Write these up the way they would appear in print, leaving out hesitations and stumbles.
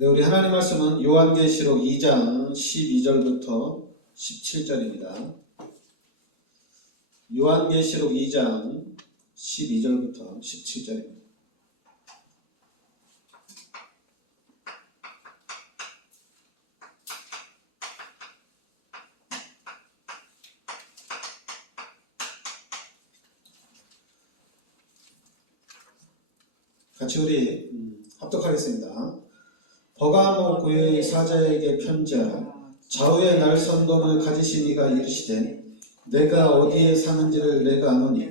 네, 우리 하나님 말씀은 요한계시록 2장 12절부터 17절입니다. 요한계시록 2장 12절부터 17절입니다. 같이 우리 합독하겠습니다. 버가모 교회의 사자에게 편지하라. 좌우의 날선검을 가지신 이가 이르시되 내가 어디에 사는지를 내가 아노니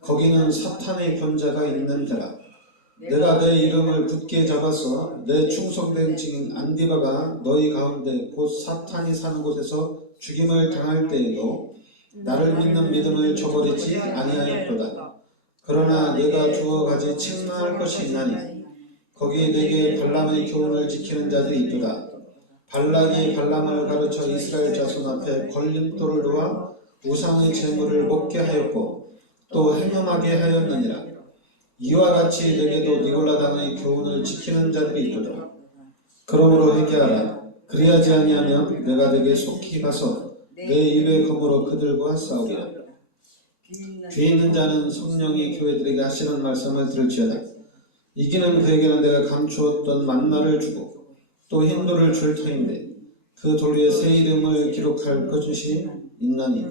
거기는 사탄의 권자가 있는데라. 내가 내 이름을 굳게 잡아서 내 충성된 증인 안디바가 너희 가운데 곧 사탄이 사는 곳에서 죽임을 당할 때에도 나를 믿는 믿음을 저버리지 아니하였도다. 그러나 내가 두어 가지 책망할 것이 있나니 거기에 내게 발람의 교훈을 지키는 자들이 있도다. 발락이 발람을 가르쳐 이스라엘 자손 앞에 걸림돌을 놓아 우상의 제물을 먹게 하였고 또 행음하게 하였느니라. 이와 같이 내게도 니골라당의 교훈을 지키는 자들이 있도다. 그러므로 회개하라. 그리하지 아니하면 내가 내게 속히 가서 내 입의 검으로 그들과 싸우리라. 귀 있는 자는 성령이 교회들에게 하시는 말씀을 들을지어다. 이기는 그에게는 내가 감추었던 만나를 주고 또 흰돌을 줄 터인데 그 돌 위에 새 이름을 기록할 것이 있나니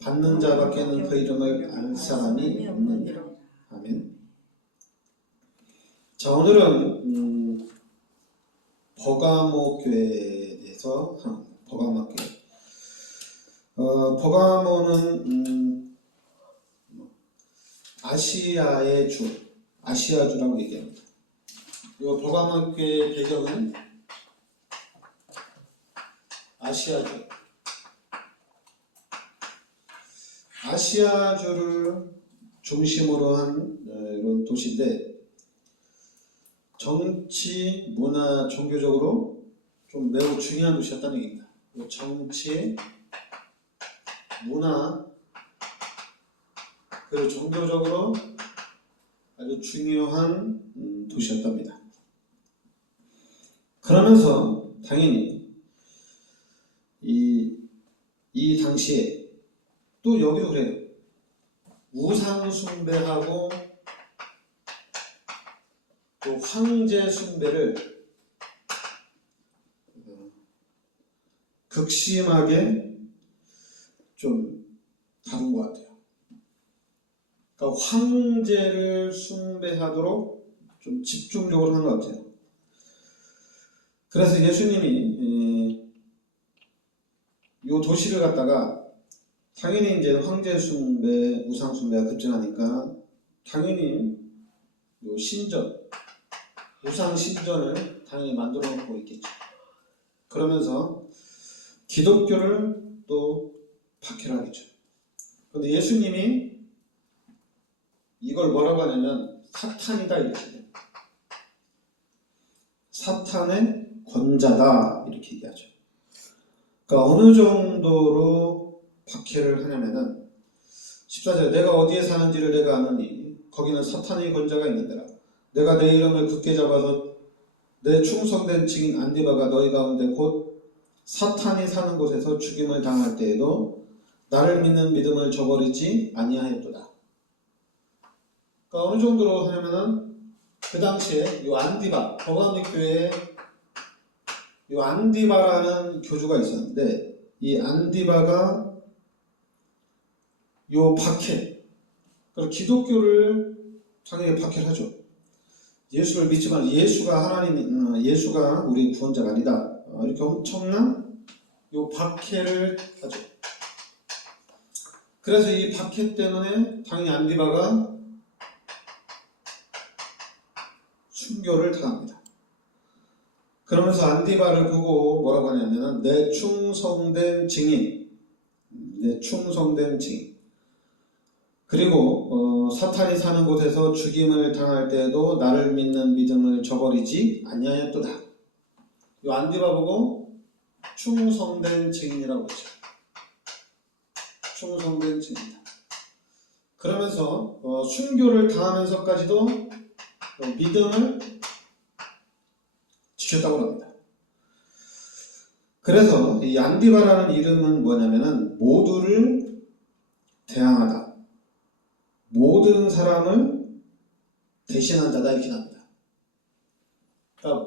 받는 자밖에는 그 이름을 알 사람이 없느니라. 아멘. 자, 오늘은 버가모 교회에 대해서 버가모 교회. 버가모는 아시아의 주, 아시아주라고 얘기합니다. 이 버가모 교회의 배경은 아시아주. 아시아주를 중심으로 한 이런 도시인데 정치, 문화, 종교적으로 좀 매우 중요한 도시였다는 얘기입니다. 정치, 문화, 그리고 종교적으로 아주 중요한 도시였답니다. 그러면서 당연히 이 당시에 또 여기도 그래요. 우상 숭배하고 또 황제 숭배를 극심하게 좀 다룬 것 같아요. 그러니까 황제를 숭배하도록 좀 집중적으로 한 것 같아요. 그래서 예수님이 이 도시를 갖다가 당연히 이제 황제 숭배, 우상 숭배가 급증하니까 당연히 요 신전, 우상 신전을 당연히 만들어 놓고 있겠죠. 그러면서 기독교를 또 박해하겠죠. 그런데 예수님이 이걸 뭐라고 하냐면 사탄이다 이렇게 해요. 사탄의 권자다 이렇게 얘기하죠. 그러니까 어느 정도로 박해를 하냐면은 14절 내가 어디에 사는지를 내가 아느니 거기는 사탄의 권자가 있는데라. 내가 내 이름을 굳게 잡아서 내 충성된 증인 안디바가 너희 가운데 곧 사탄이 사는 곳에서 죽임을 당할 때에도 나를 믿는 믿음을 저버리지 아니하였도다. 그러니까 어느 정도로 하냐면은 그 당시에 이 안디바, 버가모 교회에 이 안디바라는 교주가 있었는데 이 안디바가 요 박해, 그리고 기독교를 당연히 박해하죠. 예수를 믿지만 예수가 예수가 우리 구원자가 아니다. 이렇게 엄청난 요 박해를 하죠. 그래서 이 박해 때문에 당연히 안디바가 순교를 당합니다. 그러면서 안디바를 보고 뭐라고 하냐면 내 충성된 증인, 내 충성된 증인. 그리고 사탄이 사는 곳에서 죽임을 당할 때에도 나를 믿는 믿음을 저버리지 아니하였도다. 이 안디바 보고 충성된 증인이라고 했죠. 충성된 증인이다. 그러면서 순교를 당하면서까지도 믿음을 지켰다고 합니다. 그래서 이 안디바라는 이름은 뭐냐면은 모두를 대항하다, 모든 사람을 대신한 자다 이렇게 나옵니다. 그러니까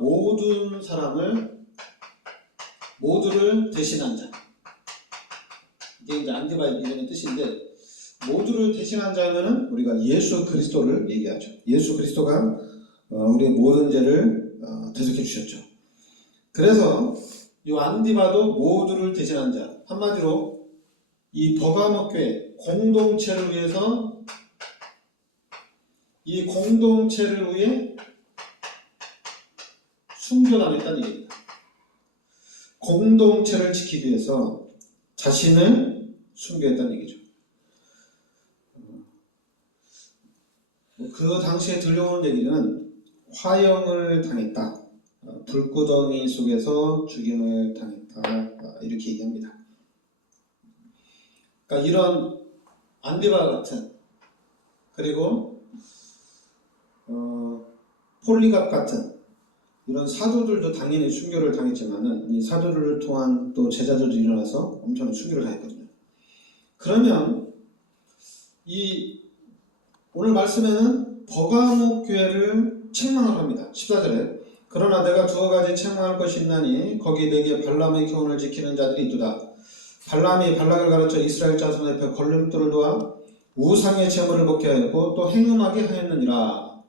모두를 대신한 자. 이게 이제 안디바의 이름의 뜻인데, 모두를 대신한 자면은 우리가 예수 그리스도를 얘기하죠. 예수 그리스도가 우리의 모든 죄를 대속해 주셨죠. 그래서 이 안디바도 모두를 대신한 자. 한마디로 이 버가모 교회 공동체를 위해서, 이 공동체를 위해 순교당했다는 얘기입니다. 공동체를 지키기 위해서 자신을 순교했다는 얘기죠. 그 당시에 들려오는 얘기는 화형을 당했다, 불구덩이 속에서 죽임을 당했다, 이렇게 얘기합니다. 그러니까 이런 안디바 같은, 그리고 폴리갑 같은 이런 사도들도 당연히 순교를 당했지만은, 이 사도들을 통한 또 제자들도 일어나서 엄청난 순교를 당했거든요. 그러면 이 오늘 말씀에는 버가모 교회를 책망을 합니다. 14절에 그러나 내가 두어 가지 책망할 것이 있나니 거기 내게 발람의 교훈을 지키는 자들이 있도다. 발람이 발락을 가르쳐 이스라엘 자손 앞에 걸림돌을 놓아 우상의 제물을 먹게 하였고 또 행음하게 하였느니라.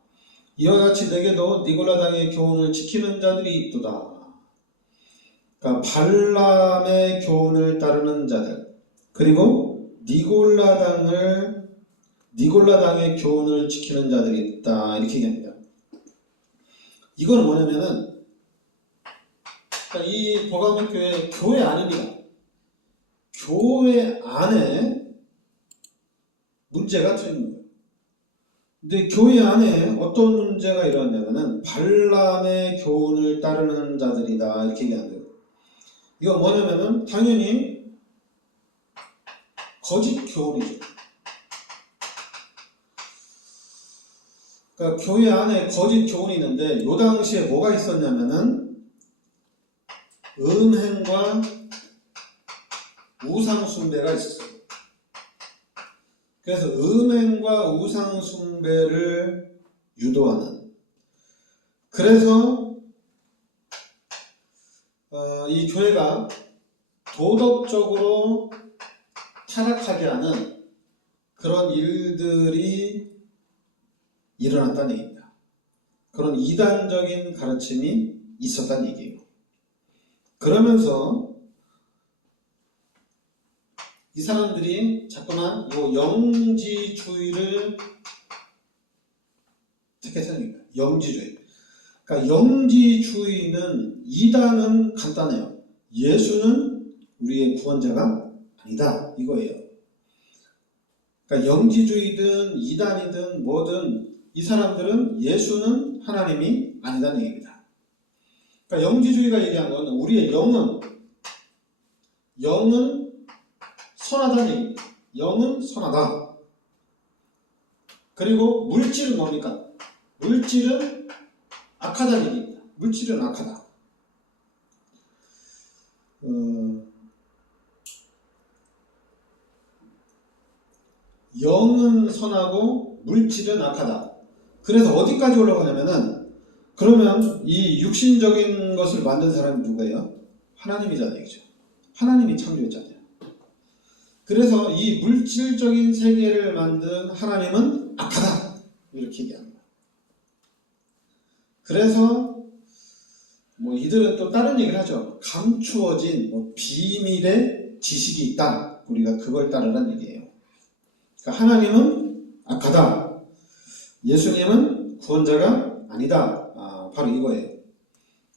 이와 같이 내게도 니골라당의 교훈을 지키는 자들이 있도다. 그러니까 발람의 교훈을 따르는 자들, 그리고 니골라당의 교훈을 지키는 자들이 있다, 이렇게 얘기합니다. 이건 뭐냐면은, 그러니까 이 버가모 교회 아닙니다. 교회 안에 문제가 터있는 거예요. 근데 교회 안에 어떤 문제가 일어났냐면은 발람의 교훈을 따르는 자들이다, 이렇게 얘기하는 거예요. 이건 뭐냐면은 당연히 거짓 교훈이죠. 그러니까 교회 안에 거짓 교훈이 있는데, 요 당시에 뭐가 있었냐면은 음행과 우상 숭배가 있었어요. 그래서 음행과 우상 숭배를 유도하는, 그래서 이 교회가 도덕적으로 타락하게 하는 그런 일들이 일어났다는 얘기입니다. 그런 이단적인 가르침이 있었다는 얘기예요. 그러면서 이 사람들이 자꾸만 이 영지주의를 택했다는 얘기입니다. 영지주의. 그러니까 영지주의는, 이단은 간단해요. 예수는 우리의 구원자가 아니다, 이거예요. 그러니까 영지주의든 이단이든 뭐든 이 사람들은 예수는 하나님이 아니다는 얘기입니다. 그러니까 영지주의가 얘기한 건 우리의 영은 선하다는 얘기입니다. 영은 선하다. 그리고 물질은 뭡니까? 물질은 악하다는 얘기입니다. 물질은 악하다. 영은 선하고 물질은 악하다. 그래서 어디까지 올라가냐면은, 그러면 이 육신적인 것을 만든 사람이 누구예요? 하나님이잖아요, 그죠? 하나님이 창조했잖아요. 그래서 이 물질적인 세계를 만든 하나님은 악하다, 이렇게 얘기합니다. 그래서 뭐 이들은 또 다른 얘기를 하죠. 감추어진 비밀의 지식이 있다, 우리가 그걸 따르라는 얘기예요. 그러니까 하나님은 악하다, 예수님은 구원자가 아니다, 바로 이거예요.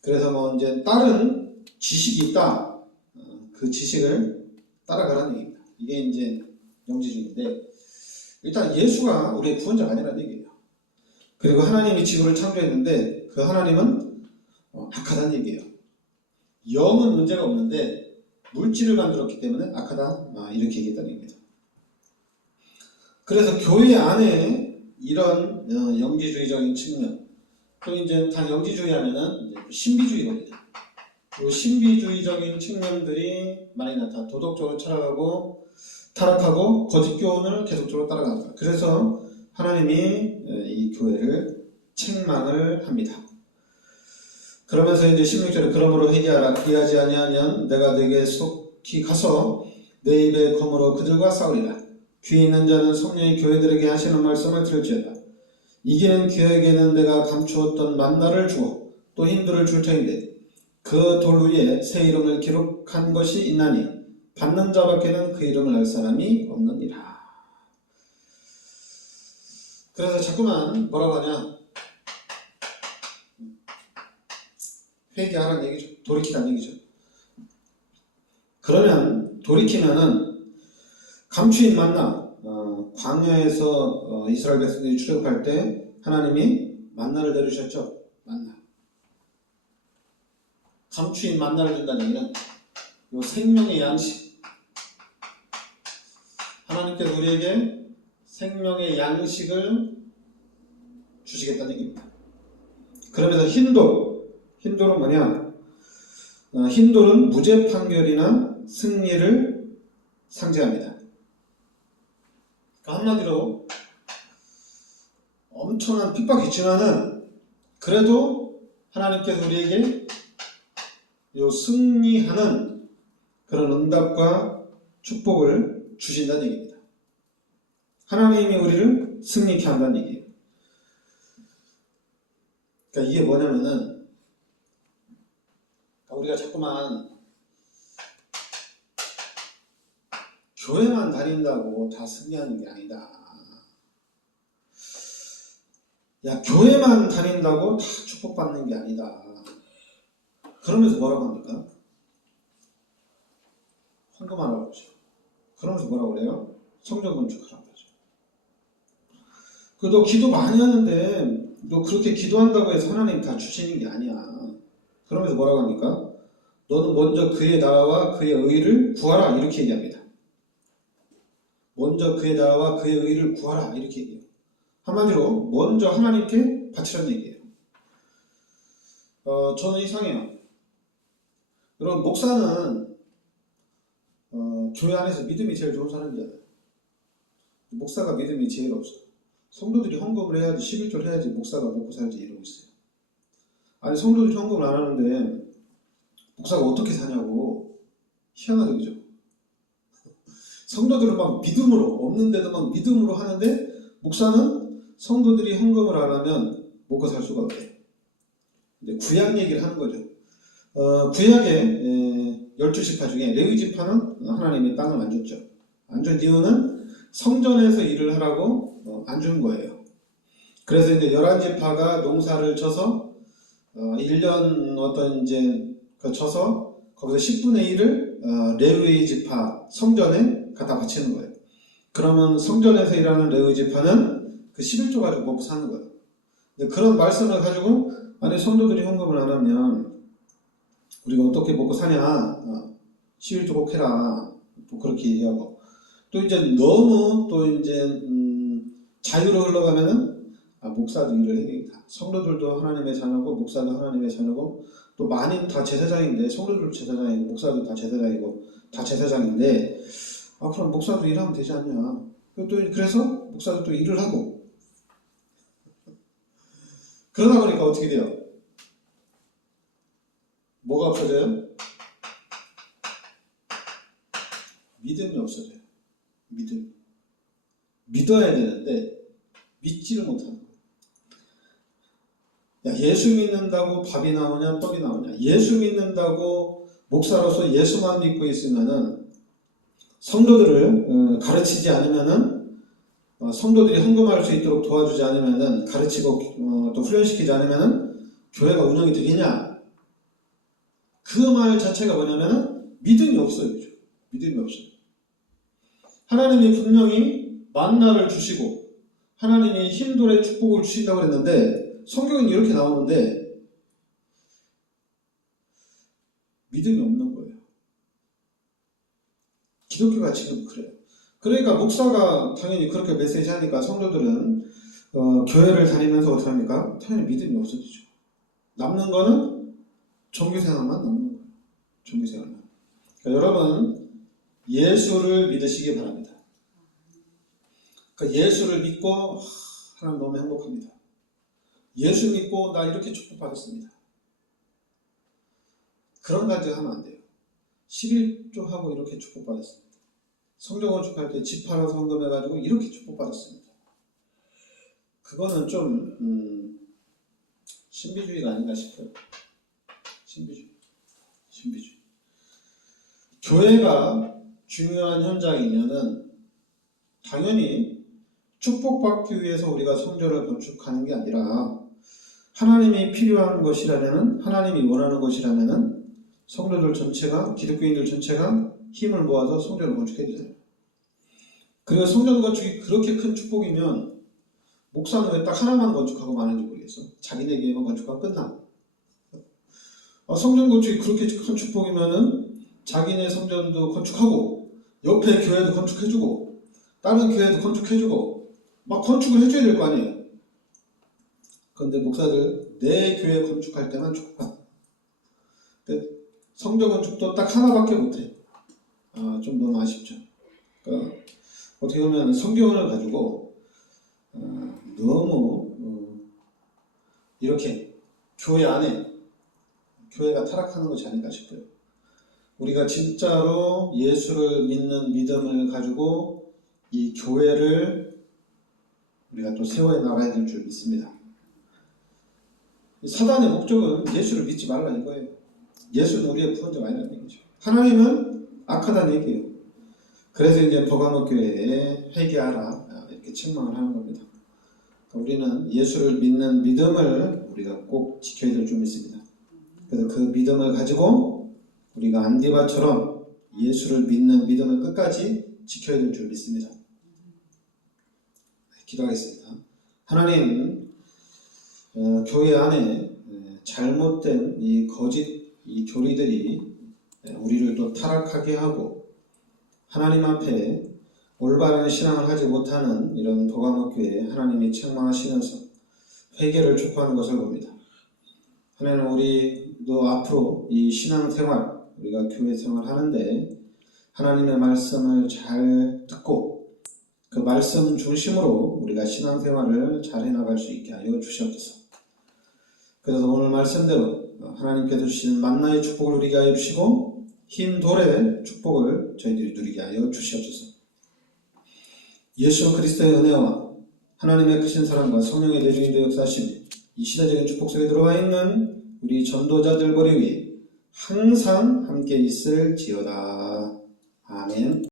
그래서 뭐 이제 다른 지식이 있다, 그 지식을 따라가라는 얘기입니다. 이게 이제 영지주의인데, 일단 예수가 우리의 구원자가 아니라는 얘기예요. 그리고 하나님이 지구를 창조했는데 그 하나님은 악하다는 얘기예요. 영은 문제가 없는데 물질을 만들었기 때문에 악하다, 이렇게 얘기했다는 얘기입니다. 그래서 교회 안에 이런 영지주의적인 측면, 또 이제 다 영지주의 하면은 이제 신비주의거든요. 그 신비주의적인 측면들이 많이 나타나 도덕적으로 타락하고 거짓 교훈을 계속적으로 따라간다. 그래서 하나님이 이 교회를 책망을 합니다. 그러면서 이제 16절에 그러므로 회개하라. 그리하지 아니하면 내가 네게 속히 가서 내 입에 검으로 그들과 싸우리라. 귀 있는 자는 성령이 교회들에게 하시는 말씀을 들을지어다. 이기는 교회에게는 내가 감추었던 만나를 주어 또 힌도를 줄 터인데 그 돌 위에 새 이름을 기록한 것이 있나니 받는 자밖에는 그 이름을 알 사람이 없느니라. 그래서 자꾸만 뭐라고 하냐, 회개하라는 얘기죠. 돌이키라는 얘기죠. 그러면 돌이키면은 감추인 만나, 광야에서 이스라엘 백성들이 출애굽할 때 하나님이 만나를 내리셨죠. 만나. 감추인 만나를 준다는 얘기는 요 생명의 양식, 하나님께서 우리에게 생명의 양식을 주시겠다는 얘기입니다. 그러면서 힌돌은 뭐냐? 힌돌은 무죄 판결이나 승리를 상징합니다. 그러니까 한마디로 엄청난 핍박이 있지만은 그래도 하나님께서 우리에게 요 승리하는 그런 응답과 축복을 주신다는 얘기입니다. 하나님이 우리를 승리케 한다는 얘기예요. 그러니까 이게 뭐냐면은 우리가 자꾸만 교회만 다닌다고 다 승리하는 게 아니다. 야, 교회만 다닌다고 다 축복받는 게 아니다. 그러면서 뭐라고 합니까? 헌금하라고 그러죠. 그러면서 뭐라고 그래요? 성전 건축하라고 그러죠. 너 기도 많이 하는데 너 그렇게 기도한다고 해서 하나님 다 주시는 게 아니야. 그러면서 뭐라고 합니까? 너는 먼저 그의 나라와 그의 의를 구하라, 이렇게 얘기합니다. 먼저 그의 나라와 그의 의를 구하라, 이렇게 얘기해요. 한마디로 먼저 하나님께 바치라는 얘기예요. 저는 이상해요. 여러분, 목사는 교회 안에서 믿음이 제일 좋은 사람이잖아요. 목사가 믿음이 제일 없어요. 성도들이 헌금을 해야지, 11조를 해야지 목사가 먹고 살지 이러고 있어요. 아니, 성도들이 헌금을 안 하는데 목사가 어떻게 사냐고. 희한하죠, 그죠? 성도들은 막 믿음으로, 없는데도 막 믿음으로 하는데 목사는 성도들이 헌금을 안 하면 먹고 살 수가 없대요. 이제 구약 얘기를 하는 거죠. 구약의 12지파 중에 레위지파는 하나님이 땅을 안 줬죠. 안 준 이유는 성전에서 일을 하라고 안 준 거예요. 그래서 이제 11지파가 농사를 쳐서 1년 쳐서 거기서 10분의 1을 레위지파 성전에 갖다 바치는 거예요. 그러면 성전에서 일하는 레위지파는 그 11조 가지고 먹고 사는 거예요. 그런 말씀을 가지고 아니, 성도들이 헌금을 안 하면 우리가 어떻게 먹고 사냐, 11조 꼭 해라, 뭐 그렇게 얘기하고, 또 이제 너무 또 이제 자유로 흘러가면은 목사도 일을 해야 되겠다. 성도들도 하나님의 자녀고 목사도 하나님의 자녀고, 또 많이 다 제사장인데 성도들도 제사장이고 목사도 다 제사장이고 다 제사장인데 그럼 목사도 일하면 되지 않냐. 그래서 목사도 또 일을 하고, 그러다 보니까 어떻게 돼요? 뭐가 없어져요? 믿음이 없어져요. 믿어야 되는데 믿지를 못하는 거예요. 야, 예수 믿는다고 밥이 나오냐 떡이 나오냐. 예수 믿는다고 목사로서 예수만 믿고 있으면은, 성도들을 가르치지 않으면은, 성도들이 헌금할 수 있도록 도와주지 않으면은, 가르치고 또 훈련시키지 않으면은 교회가 운영이 되겠냐? 그 말 자체가 뭐냐면은 믿음이 없어요. 그죠? 믿음이 없어요. 하나님이 분명히 만나를 주시고 하나님이 힘돌의 축복을 주신다고 했는데, 성경은 이렇게 나오는데 믿음이 없는 거예요. 기독교가 지금 그래요. 그러니까 목사가 당연히 그렇게 메시지 하니까 성도들은 교회를 다니면서 어떻게 합니까? 당연히 믿음이 없어지죠. 남는 거는 종교생활만 남는 거예요. 종교생활만. 그러니까 여러분 예수를 믿으시기 바랍니다. 그러니까 예수를 믿고 하나님 너무 행복합니다. 예수 믿고 나 이렇게 축복받았습니다. 그런 간증하면 안 돼요. 11조하고 이렇게 축복받았습니다. 성전 건축할 때 집 팔아서 헌금해가지고 이렇게 축복받았습니다. 그거는 좀 신비주의가 아닌가 싶어요. 신비주의. 교회가 중요한 현장이면은 당연히 축복받기 위해서 우리가 성전을 건축하는 게 아니라 하나님이 필요한 것이라면은, 하나님이 원하는 것이라면은 성도들 전체가, 기독교인들 전체가 힘을 모아서 성전을 건축해야 되잖아요. 그리고 성전 건축이 그렇게 큰 축복이면 목사는 왜 딱 하나만 건축하고 마는지 모르겠어. 자기네끼리만 건축하고 끝나. 성전 건축이 그렇게 큰 축복이면은 자기네 성전도 건축하고 옆에 교회도 건축해주고 다른 교회도 건축해주고 막 건축을 해줘야 될 거 아니에요. 그런데 목사들 내 교회 건축할 때만 축복받아. 성전 건축도 딱 하나밖에 못해. 좀 너무 아쉽죠. 그러니까 어떻게 보면 성경을 가지고 너무 이렇게 교회 안에 교회가 타락하는 것이 아닌가 싶어요. 우리가 진짜로 예수를 믿는 믿음을 가지고 이 교회를 우리가 또 세워야 나가야 될 줄 믿습니다. 사단의 목적은 예수를 믿지 말라 이거예요. 예수는 우리의 구원자가 아니라는 얘기죠. 하나님은 악하다는 얘기예요. 그래서 이제 버가모 교회에 회개하라 이렇게 책망을 하는 겁니다. 우리는 예수를 믿는 믿음을 우리가 꼭 지켜야 될 줄 믿습니다. 그래서 그 믿음을 가지고 우리가 안디바처럼 예수를 믿는 믿음을 끝까지 지켜야 될 줄 믿습니다. 기도하겠습니다. 하나님, 교회 안에 잘못된 이 거짓 이 교리들이 우리를 또 타락하게 하고 하나님 앞에 올바른 신앙을 하지 못하는 이런 버가모 교회에 하나님이 책망하시면서 회개를 촉구하는 것을 봅니다. 하나님, 우리도 앞으로 이 신앙생활, 우리가 교회 생활 하는데 하나님의 말씀을 잘 듣고 그 말씀 중심으로 우리가 신앙생활을 잘 해나갈 수 있게 하여 주시옵소서. 그래서 오늘 말씀대로 하나님께서 주시는 만나의 축복을 누리게 하여 주시고 흰 돌의 축복을 저희들이 누리게 하여 주시옵소서. 예수 그리스도의 은혜와 하나님의 크신 사랑과 성령의 내주인도 역사하심, 이 시대적인 축복 속에 들어와 있는 우리 전도자들 머리 위에 항상 함께 있을지어다. 아멘.